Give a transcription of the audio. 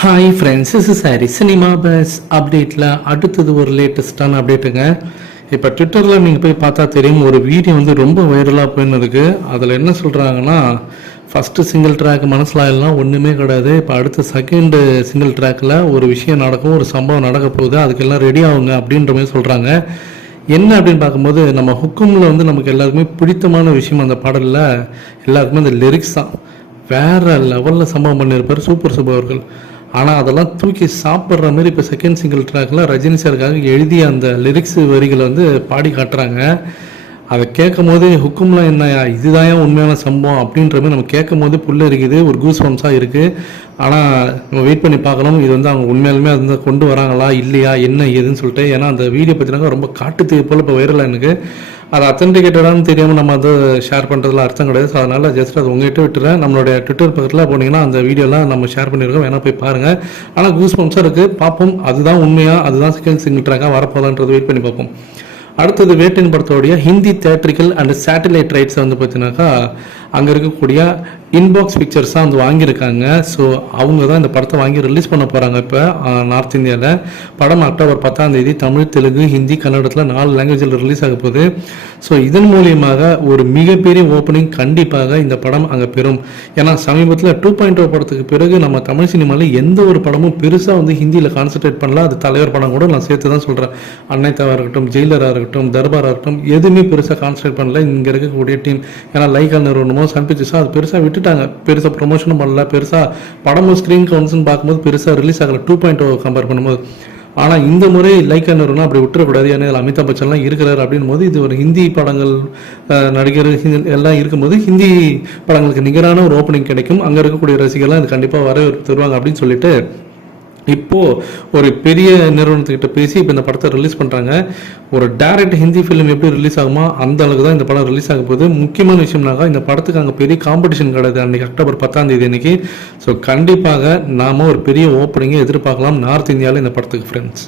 Hi friends is sorry cinema buzz அப்டேட்டில் அடுத்தது ஒரு லேட்டஸ்ட்டான அப்டேட்டுங்க இப்போ ட்விட்டரில் நீங்கள் போய் பார்த்தா தெரியும் ஒரு வீடியோ வந்து ரொம்ப வைரலாக போயின்னு இருக்குது அதில் என்ன சொல்கிறாங்கன்னா ஃபஸ்ட்டு சிங்கிள் ட்ராக் மனசிலாயெல்லாம் ஒன்றுமே கிடையாது. இப்போ அடுத்த செகண்டு சிங்கிள் ட்ராக்கில் ஒரு விஷயம் நடக்கும் ஒரு சம்பவம் நடக்க போகுது அதுக்கெல்லாம் ரெடி ஆகுங்க அப்படின்ற மாதிரி சொல்கிறாங்க என்ன அப்படின்னு பார்க்கும்போது நம்ம ஹுக்குமில் வந்து நமக்கு எல்லாருக்குமே பிடித்தமான விஷயம் அந்த பாடலில் எல்லாருக்குமே அந்த லிரிக்ஸ் தான். வேற லெவலில் சம்பவம் பண்ணியிருப்பார் சூப்பர் சூப்பர் அவர்கள். ஆனால் அதெல்லாம் தூக்கி சாப்பிட்ற மாதிரி இப்போ செகண்ட் சிங்கிள் ட்ராக்ல ரஜினி சாருக்காக எழுதிய அந்த லிரிக்ஸ் வரிகளை வந்து பாடி காட்டுறாங்க. அதை கேட்கும் போது ஹுக்கும்லாம் என்ன இதுதான் ஏன் உண்மையான சம்பவம்? அப்படின்ற மாதிரி நம்ம கேட்கும் போது புல்ல இருக்குது ஒரு கூஸ் வம்சாக இருக்குது ஆனால் நம்ம வெயிட் பண்ணி பார்க்கலாம் இது வந்து அவங்க உண்மையாலுமே அது வந்து கொண்டு வராங்களா இல்லையா என்ன ஏதுன்னு சொல்லிட்டு. ஏன்னா அந்த வீடியோ பார்த்தினாக்கா ரொம்ப காட்டுத்து போல் இப்போ வைரலாக எனக்கு அது அத்தன்டிகேட்டடானு தெரியாமல் நம்ம அதை ஷேர் பண்ணுறதுல அர்த்தம் கிடையாது. ஸோ அதனால் ஜஸ்ட் அது உங்ககிட்ட விட்டுறேன். நம்மளுடைய ட்விட்டர் பக்கத்தில் போனீங்கன்னா அந்த வீடியோலாம் நம்ம ஷேர் பண்ணியிருக்கோம் வேணால் போய் பாருங்கள் ஆனால் கூஸ் பம்ஸாக இருக்குது பார்ப்போம். அதுதான் உண்மையாக அதுதான் சிக்கன் சிங்கிள் ட்ராக்காக வரப்போதான்றது வெயிட் பண்ணி பார்ப்போம். அடுத்தது வேட்டன் படத்தோடைய ஹிந்தி தேட்ரிக்கல் அண்ட் சேட்டலைட் ரைட்ஸை வந்து பார்த்தீங்கன்னாக்கா அங்கே இருக்கக்கூடிய இன்பாக்ஸ் பிக்சர்ஸ் தான் வந்து வாங்கியிருக்காங்க. ஸோ அவங்க தான் இந்த படத்தை வாங்கி ரிலீஸ் பண்ண போகிறாங்க இப்போ நார்த் இந்தியாவில் படம் அக்டோபர் பத்தாம் தேதி தமிழ் தெலுங்கு ஹிந்தி கன்னடத்தில் நாலு லாங்குவேஜில் ரிலீஸ் ஆக போகுது. ஸோ இதன் மூலியமாக ஒரு மிகப்பெரிய ஓப்பனிங் கண்டிப்பாக இந்த படம் அங்கே பெறும். ஏன்னா சமீபத்தில் டூ பாயிண்ட் ஓ oh படத்துக்கு பிறகு நம்ம தமிழ் சினிமாவில் எந்த ஒரு படமும் பெருசாக வந்து ஹிந்தியில் கான்சென்ட்ரேட் பண்ணல. அது தலைவர் படம் கூட நான் சேர்த்து தான் சொல்கிறேன் அன்னைத்தாவாக இருக்கட்டும் ஜெயிலராக இருக்கட்டும் தர்பாராக இருக்கட்டும் எதுவுமே பெருசாக கான்சன்ட்ரேட் பண்ணல. இங்கே இருக்கக்கூடிய டீம் ஏன்னா லைகா நிறுவனமோ சன் அது பெருசாக விட்டுட்டாங்க. பெருசாக ப்ரொமோஷனும் பண்ணல. பெருசாக படமும் ஸ்க்ரீன் கவுன்ஸ்னு பார்க்கும்போது பெருசாக ரிலீஸ் ஆகலை. டூ பாயிண்ட் ஓ கம்பேர் பண்ணும்போது. ஆனால் இந்த முறை லைக் நிறுவனம் அப்படி விட்டுறக்கூடாது. ஏன்னா அமிதாப் பச்சன்லாம் இருக்கிறார் அப்படின் போது இது ஒரு ஹிந்தி படங்கள் நடிகர் எல்லாம் இருக்கும்போது ஹிந்தி படங்களுக்கு நிகரான ஒரு ஓப்பனிங் கிடைக்கும். அங்கே இருக்கக்கூடிய ரசிகர்லாம் இது கண்டிப்பாக வரவேற்பு தருவாங்க அப்படின்னு சொல்லிட்டு இப்போ ஒரு பெரிய நிறுவனத்துக்கிட்ட பேசி இப்போ இந்த படத்தை ரிலீஸ் பண்ணுறாங்க ஒரு டைரக்ட் ஹிந்தி ஃபிலிம் எப்படி ரிலீஸ் ஆகுமோ அந்த அளவுக்கு தான் இந்த படம் ரிலீஸ் ஆக போகுது. முக்கியமான விஷயம்னாக்கா இந்த படத்துக்கு அங்கே பெரிய காம்படிஷன் கிடையாது. அன்னைக்கு அக்டோபர் பத்தாம் தேதி அன்னைக்கு. ஸோ கண்டிப்பாக நாம ஒரு பெரிய ஓப்பனிங்கை எதிர்பார்க்கலாம் நார்த் இந்தியாவில் இந்த படத்துக்கு ஃப்ரெண்ட்ஸ்